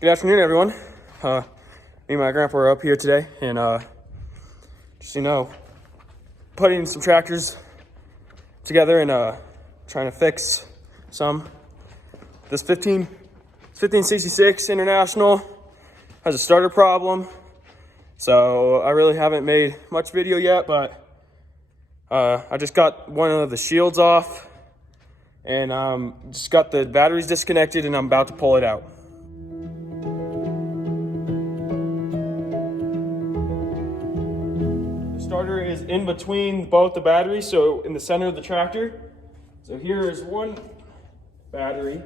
Good afternoon, everyone. Me and my grandpa are up here today, and just putting some tractors together and trying to fix some. This 1566 International has a starter problem, so I really haven't made much video yet, but I just got one of the shields off, and just got the batteries disconnected, and I'm about to pull it out. Starter is in between both the batteries, so in the center of the tractor. So here is one battery.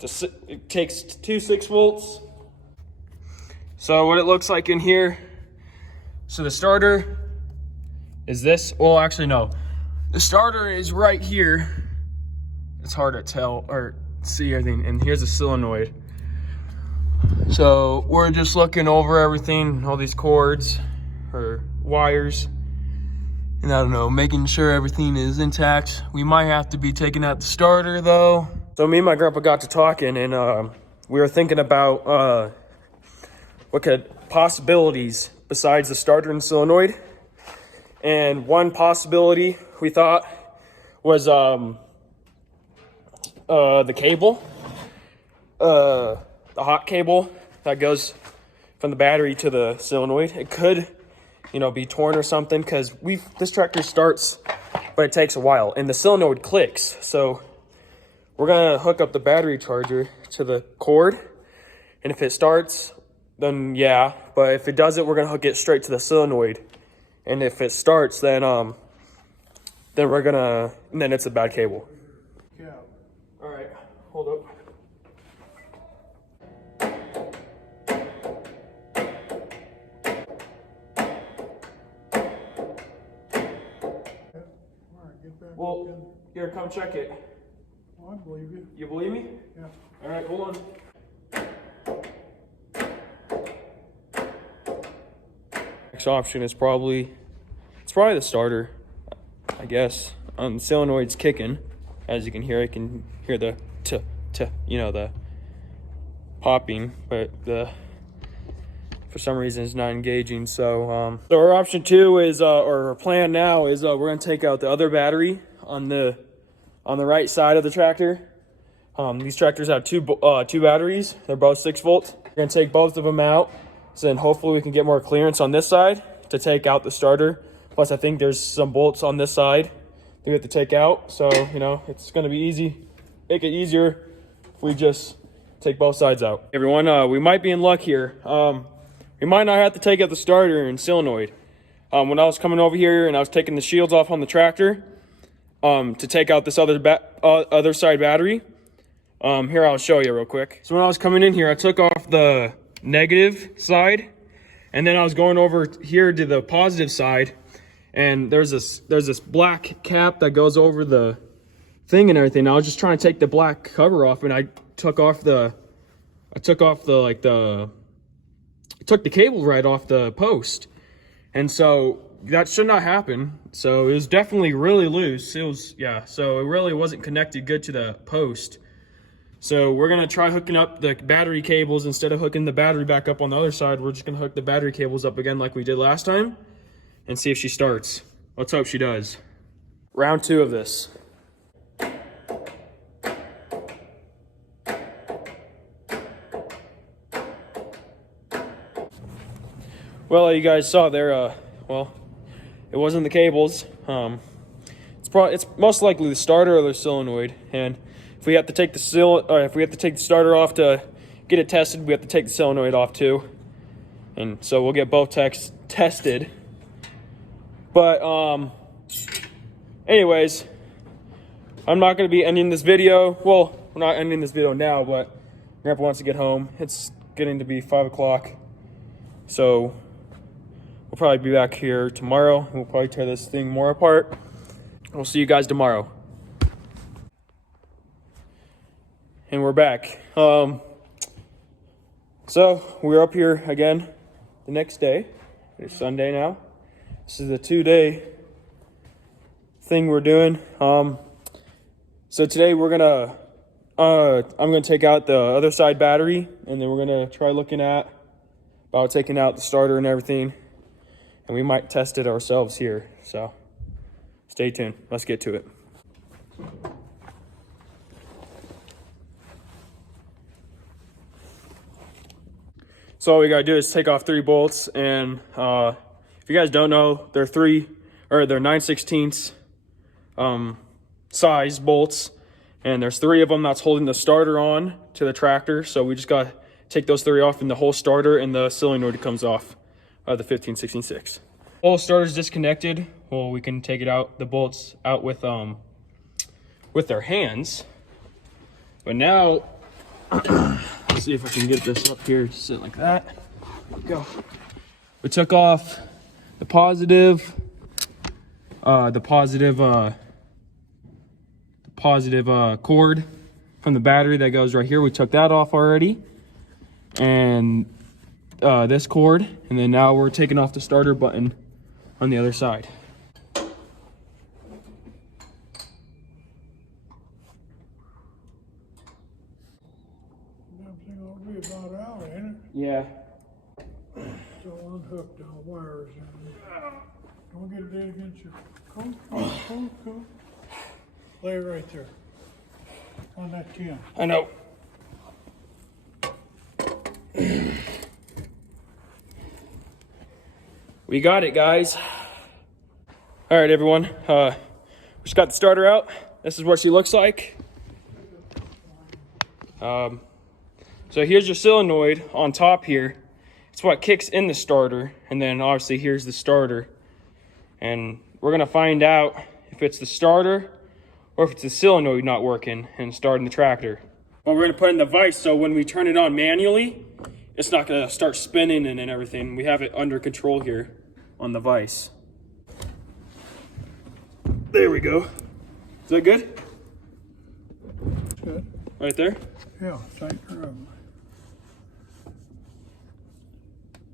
It takes two 6 volts. So what it looks like in here, so the starter is this. Well, actually no, the starter is right here. It's hard to tell or see everything, and here's a solenoid. So we're just looking over everything, all these cords or wires, and I don't know, making sure everything is intact. We might have to be taking out the starter though. So me and my grandpa got to talking, and we were thinking about what could possibilities besides the starter and solenoid. And one possibility we thought was the cable, the hot cable that goes from the battery to the solenoid. It could, be torn or something, because this tractor starts, but it takes a while, and the solenoid clicks. So we're gonna hook up the battery charger to the cord, and if it starts, then yeah. But if it doesn't, we're gonna hook it straight to the solenoid, and if it starts, then then it's a bad cable. Yeah. All right, hold up. Well, here, come check it. Well, I believe you. You believe me? Yeah. All right, hold on. Next option is probably the starter, I guess. The solenoid's kicking, as you can hear. I can hear the the popping, but for some reason it's not engaging. So our option 2 is, or our plan now is, we're gonna take out the other battery on the right side of the tractor. These tractors have two batteries. They're both 6 volts. We're gonna take both of them out, so then hopefully we can get more clearance on this side to take out the starter. Plus, I think there's some bolts on this side that we have to take out. So it's gonna be easy. Make it easier if we just take both sides out. Everyone, we might be in luck here. We might not have to take out the starter and solenoid. When I was coming over here and I was taking the shields off on the tractor to take out this other side battery, here, I'll show you real quick. So when I was coming in here, I took off the negative side, and then I was going over here to the positive side, and there's this black cap that goes over the thing and everything. I was just trying to take the black cover off, and I took the cable right off the post, and so that should not happen. So it was definitely really loose. So it really wasn't connected good to the post. So we're gonna try hooking up the battery cables. Instead of hooking the battery back up on the other side, we're just gonna hook the battery cables up again like we did last time and see if she starts. Let's hope she does. Round 2 of this. Well, you guys saw there, it wasn't the cables. It's most likely the starter or the solenoid, and if we have to take the starter off to get it tested, we have to take the solenoid off too. And so we'll get both tested. But anyways, I'm not going to be ending this video. Well, we're not ending this video now, but Grandpa wants to get home. It's getting to be 5 o'clock. So we'll probably be back here tomorrow. We'll probably tear this thing more apart. We'll see you guys tomorrow. And we're back. So we're up here again the next day. It's Sunday now. This is a 2-day thing we're doing. So today we're gonna, I'm gonna take out the other side battery, and then we're gonna try looking at about taking out the starter and everything, and we might test it ourselves here. So stay tuned. Let's get to it. So all we gotta do is take off 3 bolts, and if you guys don't know, they're 9/16 size bolts, and there's 3 of them that's holding the starter on to the tractor. So we just gotta take those 3 off, and the whole starter and the solenoid comes off of the 1566. Whole starter's disconnected. Well, we can take it out, the bolts out with their hands. But now, let's see if I can get this up here, sit like that. There we go. We took off the positive cord from the battery that goes right here. We took that off already, and this cord, and then now we're taking off the starter button on the other side. Everything ought to be about out, ain't it? Yeah. So unhook the wires and don't get it in against your coat. Lay it right there on that tin. I know. We got it, guys. All right, everyone. We just got the starter out. This is what she looks like. So here's your solenoid on top here. It's what kicks in the starter, and then obviously here's the starter. And we're gonna find out if it's the starter or if it's the solenoid not working and starting the tractor. Well, we're gonna put in the vise, so when we turn it on manually, it's not gonna start spinning and everything. We have it under control here on the vise. There we go. Is that good? Good. Right there? Yeah, tighten her up.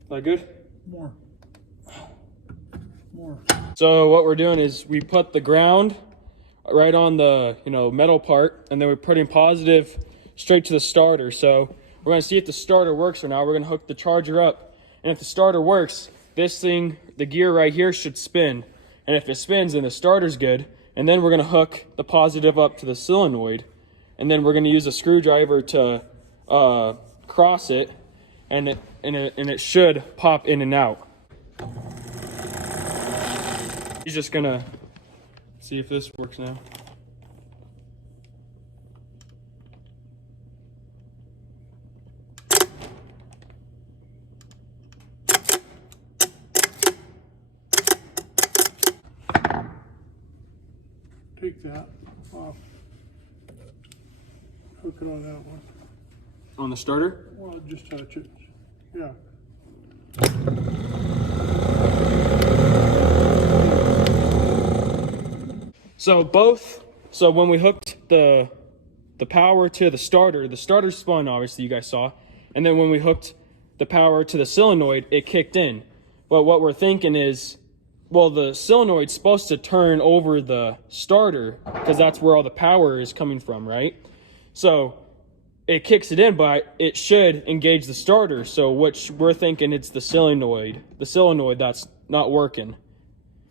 Is that good? More. So what we're doing is we put the ground right on the metal part, and then we're putting positive straight to the starter. So we're gonna see if the starter works or not. We're gonna hook the charger up, and if the starter works, this thing, the gear right here, should spin. And if it spins, then the starter's good. And then we're gonna hook the positive up to the solenoid, and then we're gonna use a screwdriver to cross it, and it should pop in and out. He's just gonna see if this works now. Take that off. Hook it on that one. On the starter? Well, just touch it. Yeah. So when we hooked the power to the starter spun, obviously you guys saw, and then when we hooked the power to the solenoid, it kicked in. But what we're thinking is, well, the solenoid's supposed to turn over the starter because that's where all the power is coming from, right? So it kicks it in, but it should engage the starter. So what we're thinking, it's the solenoid that's not working,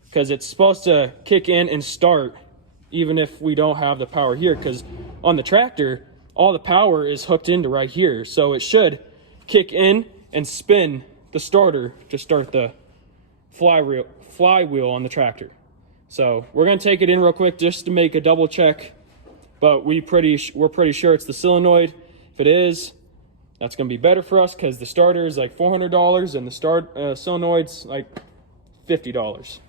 because it's supposed to kick in and start even if we don't have the power here, because on the tractor all the power is hooked into right here. So it should kick in and spin the starter to start the flywheel on the tractor. So we're going to take it in real quick just to make a double check, but we're pretty sure it's the solenoid. If it is, that's going to be better for us, because the starter is like $400 and the solenoid's like $50.